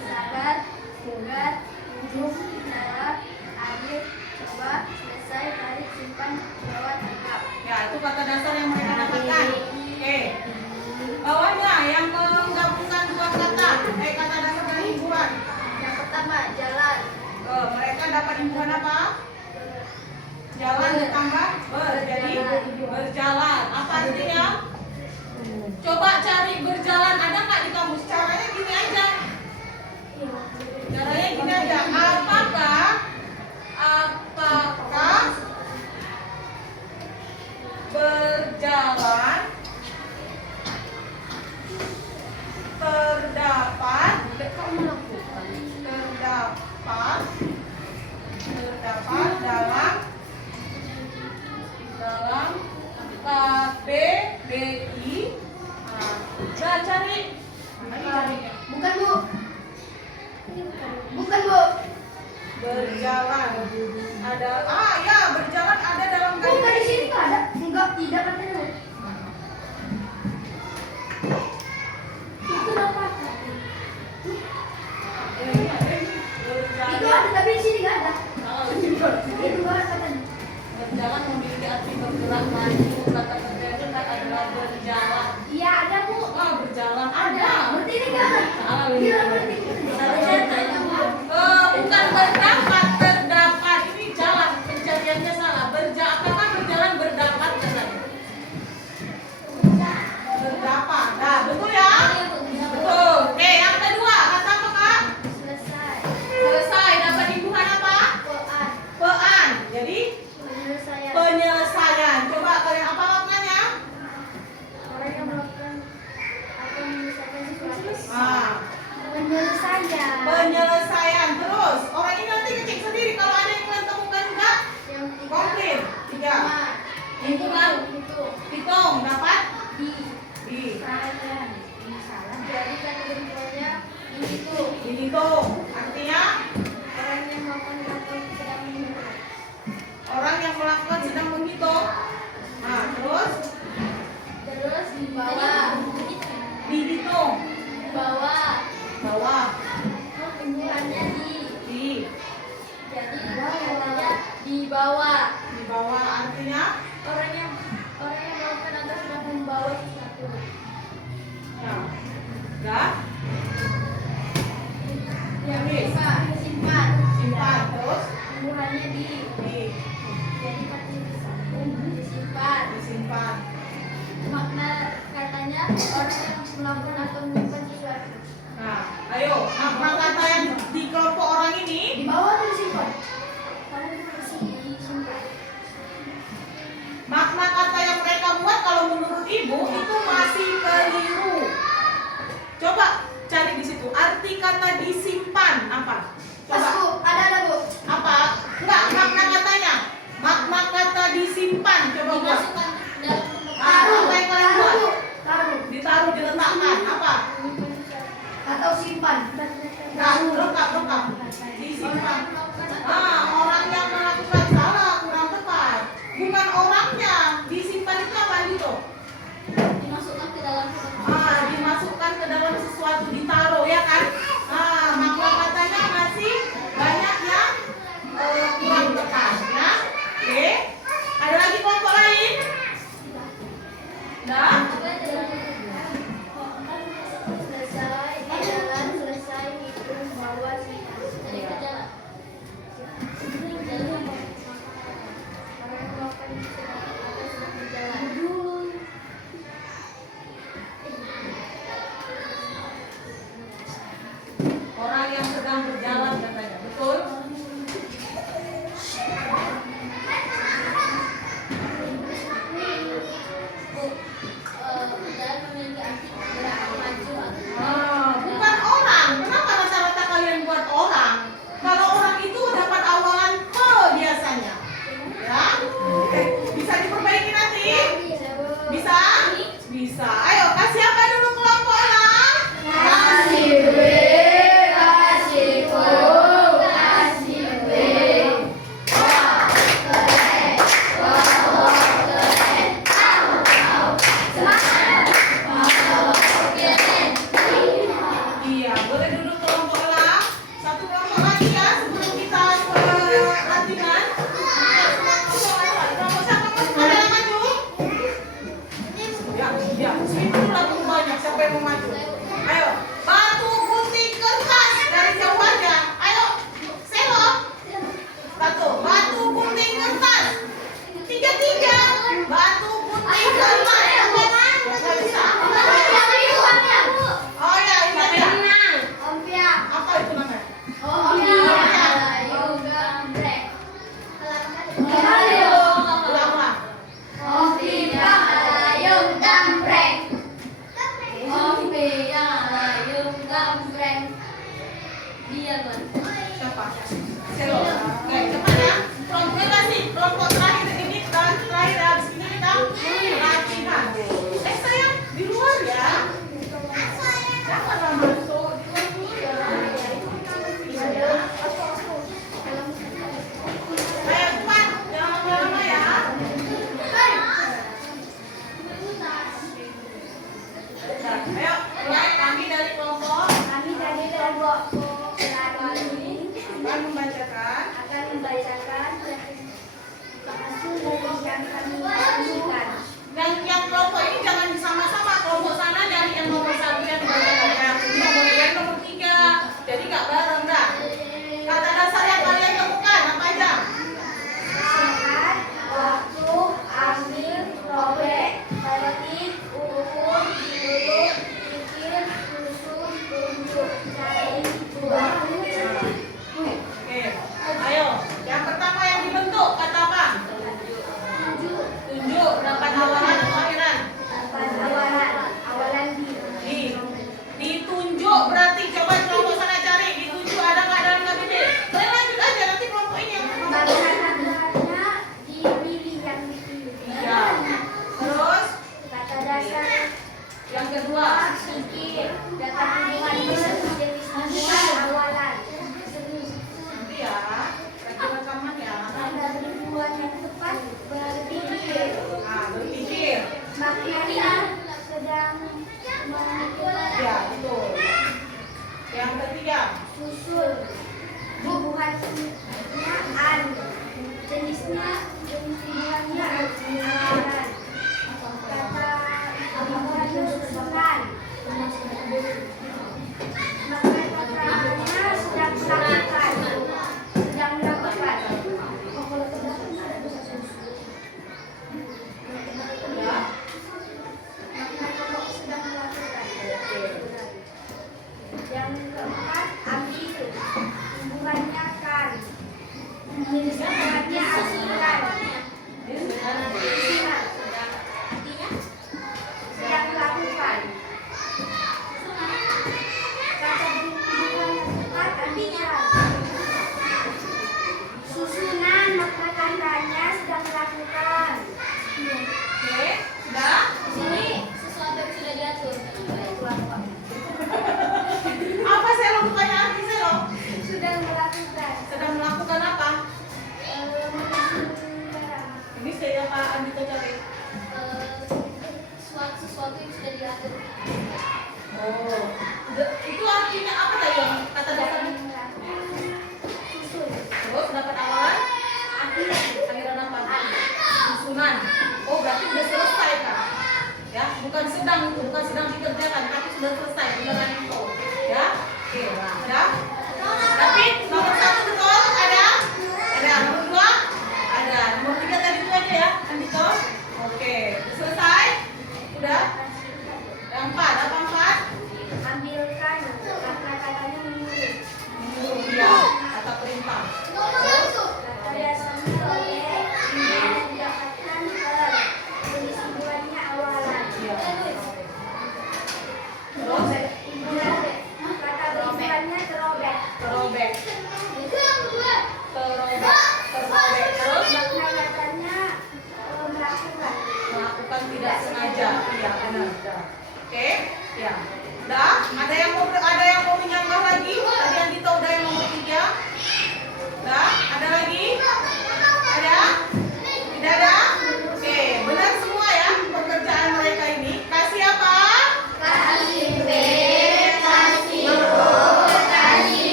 sabar, bugar, ujung, jawab, adil, coba, selesai, tarik, simpan, bawa, tangkap. Ya, itu kata dasar yang mereka dapatkan. Oke. Bawahnya yang menggabungkan dua kata. Kata dasar dari imbuhan. Yang pertama, jalan. Mereka dapat imbuhan apa? Jalan ditambah jadi berjalan. Apa artinya? Coba cari berjalan. Ada nggak di kamus? Caranya gini aja. Caranya gini aja. Apakah berjalan terdapat dalam KBBI. Nah, cari. Bukan Bu. Bukan Bu. Berjalan ada ya berjalan ada dalam Bukan di sini nggak ada. Enggak, tidak katanya Bu. Itu apa? Itu ada tapi di sini nggak ada. Itu nggak ada katanya. Berjalan memiliki arti bergerak maju. Kata kerja itu kan adalah berjalan. Iya ada Bu. Berjalan Ada. Berarti ini nggak ada. Salah Iya berarti. bukan terdapat. Ini jalan pencariannya salah. Apakah berjalan berdapat katanya? Berdapat. Nah, betul ya? Betul. Oke, yang kedua kata apa Kak? Selesai. Selesai. Dapat imbuhan apa? Pean. Jadi Penyelesaian. penyelesaian. Coba kalian apa maknanya? Orang yang melakukan atau menyelesaikan sesuatu. Penyelesaian. Terus orang ini nanti ngecek sendiri kalau ada yang kalian temukan enggak? Yang ketiga. Komplit. 3. Hitungan. Hitung dapat Di. di. Salah. Jadi kategori bawahnya dihitung. Dihitung. Artinya Orang yang melakukan atau sedang menghitung. orang yang melakukan sedang menghitung. Nah, terus Terus di bawah. dihitung. Bawah. Bawah. Imbuhannya Di. Jadi katanya di bawah. Di bawah artinya Orang yang melakukan atau sedang membawa sesuatu. nah. Enggak? Yang kedua, simpan. Simpan. Terus Imbuhannya di. Jadi disimpan. disimpan. Makna katanya orang yang melakukan atau menyimpan sesuatu. Nah, ayo, makna kata yang di kelompok orang ini Di bawah atau disimpan? Kamu disimpan. makna kata yang mereka buat kalau menurut ibu itu masih keliru. Coba cari di situ arti kata disimpan apa? Pas Coba. Bu, ada Bu. Apa? Enggak, makna katanya. Makna kata disimpan. Coba buat. Dimasukkan dalam Apa yang kalian buat? Taruh. Ditaruh, diletakkan. Apa? Atau simpan. Lengkap. Disimpan. Orang yang melakukan salah kurang tepat. Bukan orangnya. Disimpan itu apa gitu? dimasukkan ke dalam Dimasukkan ke dalam sesuatu, ditaruh ya kan? Makna katanya masih banyak yang kurang tepat ya. Oke. Ada lagi kelompok lain? Nah, Selesai, jalan, selesai, hitung, bawa, simpan. jadi berjalan. Ya, boleh duduk kelompok lah. Satu kelompok lagi ya sebelum kita latihan. Kelompok siapa ada yang maju? Ya, sini dulu lagu banyak. Siapa yang mau maju? Ayo, batu gunting kertas dari jauh aja. Ayo, selo. Satu, batu gunting kertas. 3-3. Batu gunting kertas. Nggak bisa. Oh ya, ini aja. Apa itu namanya? Ulang-ulang. Siapa? Selo. Oke, cepat ya. Kelompoknya kasih. Kelompok terakhir ini terakhir habis ini kita latihan. Sayang, di luar ya. Jangan masuk di luar dulu ya. Ayo cepat, jangan lama-lama ya. Ayo, mulai kami dari kelompok akan membacakan. Yang kelompok ini jangan sama-sama. Kelompok sana dari yang nomor 1 yang dibacakan ya. Nomor 2 yang nomor 3. Jadi nggak bareng dah. Kata dasar yang kalian temukan apa aja? Oke, ayo. Yang pertama yang dibentuk kata apa? Tunjuk. Dapat awalan atau akhiran? Ditunjuk berarti coba kelompok sana cari. Ditunjuk ada nggak dalam KBD? Kalian lanjut aja nanti kelompok ini yang iya. Terus yang kedua. Nanti ya. Lagi rekaman ya. Berpikir. Ya, betul. Yang ketiga. Susul bubuhannya an jenisnya bubuhannya awalan kata bubuhannya susulan maka katanya sedang dilakukan Ya. yang keempat ambil hubungannya kan jenis hubungannya asuran sedang dilakukan kata hubungannya tepat ambil susunan makna katanya sedang dilakukan. Oke, sudah? Sini sesuatu yang sudah diatur. Apa Selo? Bukannya arti Selo? Sedang melakukan Sedang melakukan apa? menyusun barang. Ini saya Pak Andito cari. Sesuatu yang sudah diatur. Oh, itu artinya apa tadi yang kata dasarnya? Susun Terus dapat awalan? Akhiran apa? Susunan. Oh, berarti sudah selesai kan? Ya, bukan sedang dikerjakan, tapi sudah selesai. Beneran itu. Ya, oke, sudah. Tapi nomor 1 betul? Ada? Nomor 2? Ada. Nomor 3 tadi itu aja ya, Andito. Oke, selesai? Udah? Yang 4, apa 4? ambilkan kata-katanya menulis Iya, kata perintah. kata dasarnya oleh mendapatkan jenis hubungannya awalan Iya. Terus? kata hubungannya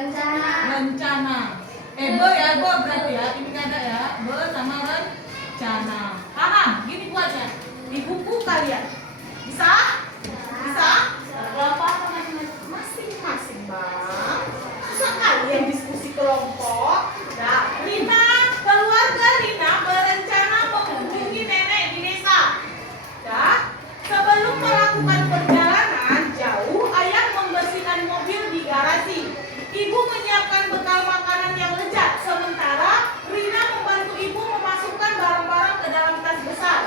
Rencana. Be ya, be berarti ya. Ini ada ya. Be sama rencana. Paham? Gini buatnya. Di buku kalian. Bisa? Bisa? Kelompok atau masing-masing, Bang. Susah kalian diskusi kelompok. Nah, Rina, keluarga Rina berencana mengunjungi nenek di desa. Ya, sebelum melakukan perjalanan jauh, ayah membersihkan mobil di garasi. Ibu menyiapkan bekal makanan yang lezat, sementara Rina membantu ibu memasukkan barang-barang ke dalam tas besar.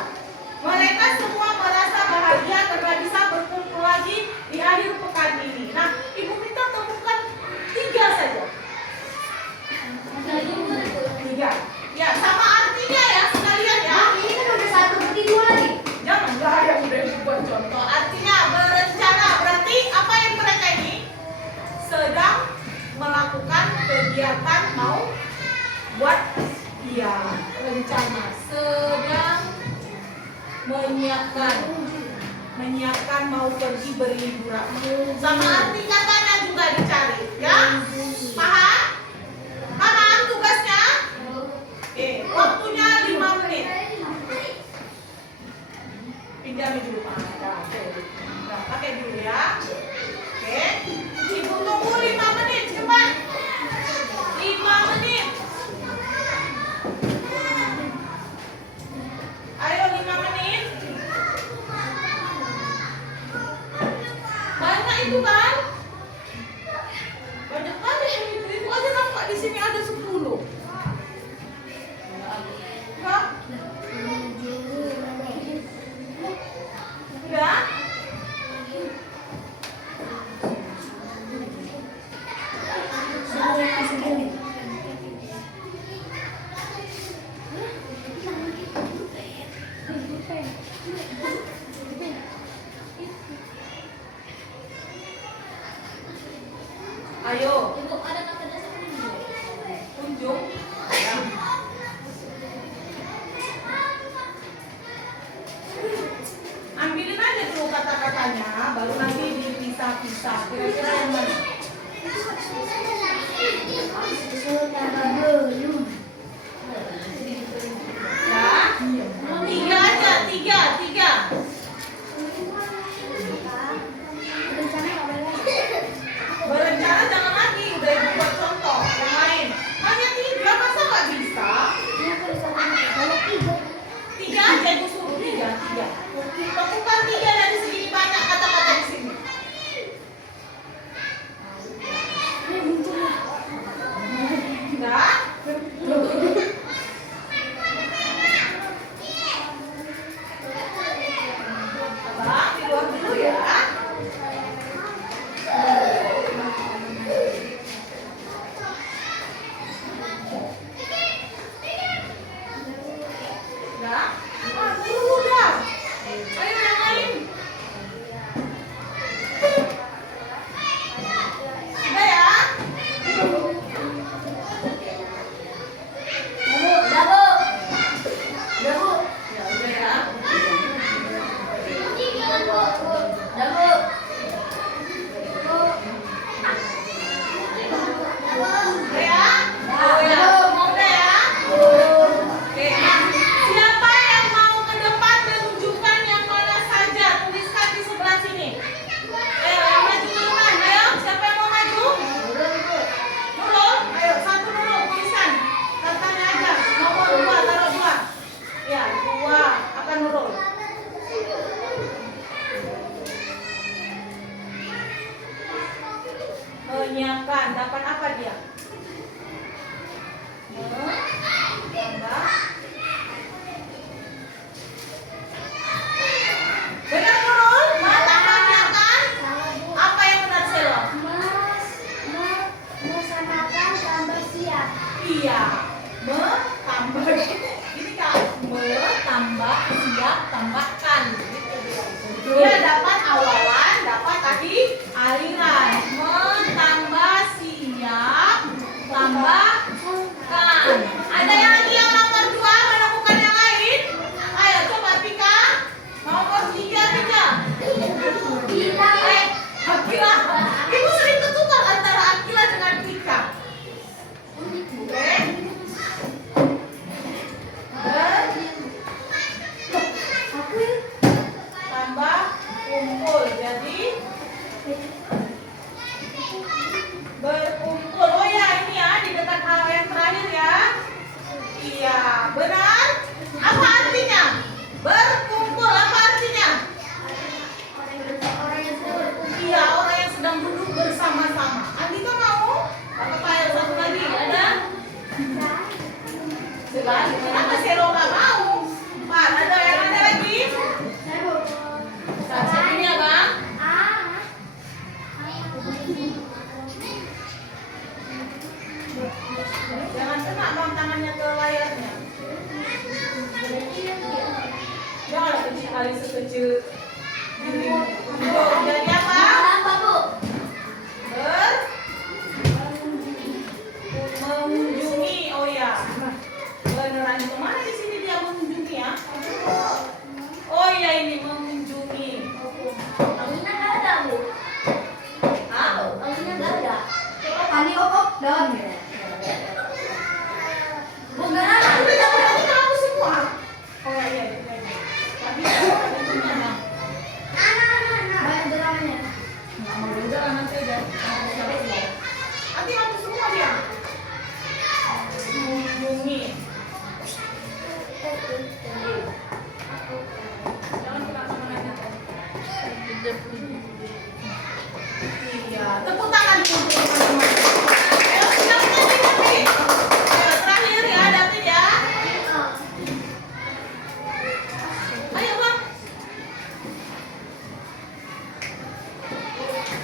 Mereka semua merasa bahagia karena bisa berkumpul lagi di akhir pekan ini. Nah, ibu minta temukan 3 saja. 3. Ya, sama artinya ya sekalian ya. Ini kan udah 1 bukti 2 lagi. Janganlah yang udah dibuat contoh. Artinya berencana berarti apa yang mereka ini sedang melakukan kegiatan mau buat rencana sedang menyiapkan mau pergi berliburan. Sama arti katanya juga dicari, ya? Paham? Paham tugasnya? Waktunya 5 menit. Pinjami dulu, Pak. Nah, pakai dulu ya. Oke. Ibu tunggu 5 menit, cepat. 5 menit. Ayo 5 menit. Banyak itu kan? Banyak kali yang itu aja nampak di sini ada 10. Hah? Ya? Ayo, Ibu ada kata dasar kunjung. Ya. Ambilin aja dulu kata-katanya, baru nanti dipisah-pisah. Kira-kira yang mana? Ya? 3 aja, 3. Berencana jangan lagi, udah ibu buat contoh yang lain. Hanya 3, masa nggak bisa? 3 aja, ibu suruh 3. Temukan 3 dari segini banyak kata-kata di sini. Enggak? Abang, di luar dulu ya. Enggak? Dulu dah. Ayo yang lain. Sudah ya? Ya udah ya. Udah ya? Oh ya, semua udah ya? Oke. Siapa yang mau ke depan menunjukkan yang mana saja? Tuliskan di sebelah sini. Yang maju duluan. Ayo, siapa yang mau maju? Nurul. Ayo, 1 Nurul, tuliskan. Katanya aja. Nomor 2, taruh 2. Ya, 2. Apa Nurul? Menyiapkan. Dapat apa dia? Tambah. Benar Nurul? Menambahkan. Apa yang benar Selo? Iya. Tambah. Ini Kak. Tambah, siap, tambahkan. Dia dapat awalan, dapat tadi aliran. Tambah, siap, berkumpul. Jadi berkumpul. Oh ya, ini ya di dekat hal yang terakhir ya. Iya, benar. Apa artinya? Berkumpul apa artinya? Orang yang sedang berkumpul. Iya, orang yang sedang duduk bersama-sama. Andika mau? Apa yang satu lagi? Ada? Sebalik. Kenapa Sero nggak mau? Pak, ada yang ada lagi? Saya mau. Saat ini ya, Bang? Jangan kena Bang tangannya ke layarnya. Jangan kecil kali sekecil diri. Jadi apa? Apa, Bu? Mengunjungi. Oh ya. Beneran kemana di sini dia mengunjungi ya? Oh iya ini mengunjungi. Anginnya nggak ada, Bu. Hah? Anginnya nggak ada. Pani opok daun. Bukan apa? Aku tahu semua. Oh iya iya. Tapi ada Bang. Banyak dramanya. Nggak mau udah lah nanti aja. Nanti aku semua dia. Mengunjungi. Jangan kena sama nanya. Iya, tepuk tangan dulu teman-teman. Ayo, silakan David. Ayo, terakhir ya David ya. Ayo Bang.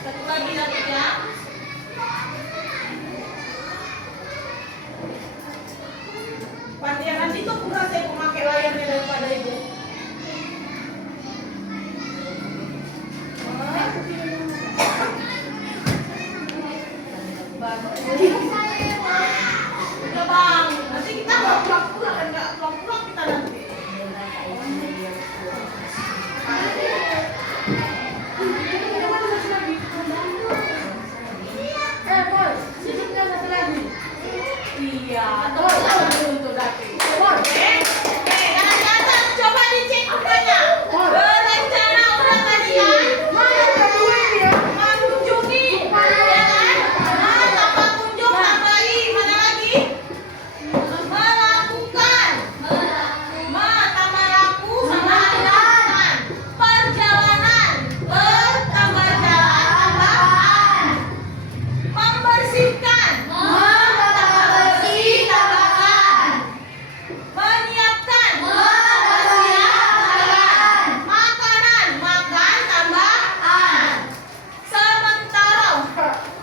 Satu lagi David ya. Pandian nanti tuh kurang saya memakai layarnya daripada ibu. Udah Bang, nanti kita nggak pulang-pulang kan nggak pulang-pulang kita nanti. Iya, untuk David. Jangan-jangan coba dicek apanya. Berencana udah tadi ya. Mengunjungi, ya kan? Tanpa kunjung, tambah i, mana lagi? Melakukan. Tambah laku, sama lakukan. Perjalanan, tambah jalan, tambah an. Membersihkan. Menyiapkan. Makanan, makan tambahan. Sementara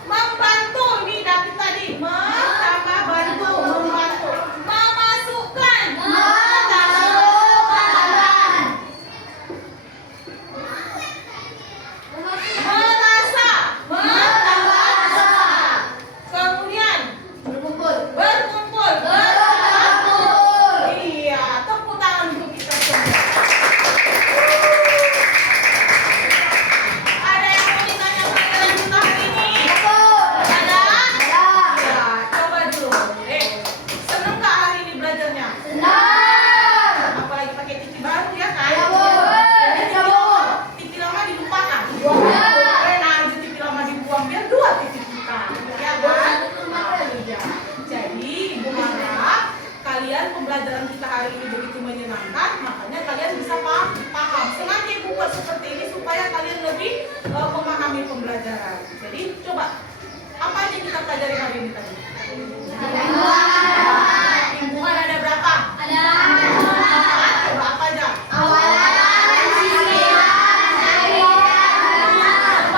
membantu ini David tadi tambah bantu, membantu. Memasukkan. Merasa. Kemudian berkumpul. Iya, tepuk tangan untuk kita semua. Ada yang mau ditanya pelajaran kita hari ini? Ada? Ya, coba dulu. Seneng nggak hari ini belajarnya? Apalagi pakai TV baru ya kan? Jadi TV lama dilupakan. Enak aja TV lama dibuang, biar dua TV kita. Ya kan? Iya. Jadi Ibu harap kalian pembelajaran kita hari ini begitu menyenangkan, makanya kalian bisa paham. Sengaja Ibu buat seperti ini supaya kalian lebih memahami pembelajaran. Jadi coba apa aja kita pelajari hari ini tadi? Hubungan ada berapa? Coba apa aja? Coba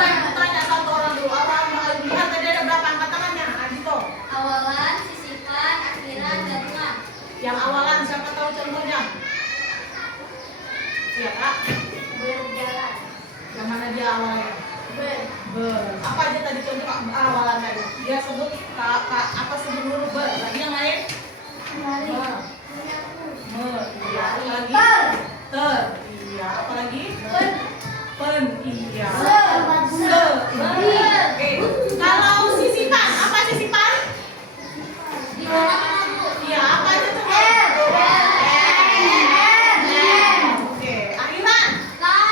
Ibu tanya satu orang dulu. Lihat tadi ada berapa angkat tangannya? Adito. Awalan, sisipan, akhiran, gabungan. Yang awalan siapa tahu contohnya? Iya Kak. Berjalan. Yang mana dia awalannya? Ber. Apa aja tadi contoh awalan tadi? Dia sebut apa sebut dulu ber. Lagi yang lain? Ber. Iya. Lagi? Ter. Iya. Apa lagi? Pen. Iya. Se. Oke. Kalau sisipan, apa sisipan? Di mana Bu? Iya. Apa aja tuh? Oke. Akhiran. Kan?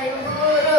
payung burung.